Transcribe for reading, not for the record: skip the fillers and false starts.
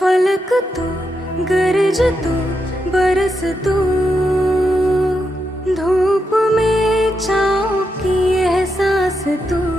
फलक तू, गरज तू, बरस तू, धूप में छाँव की एहसास तू।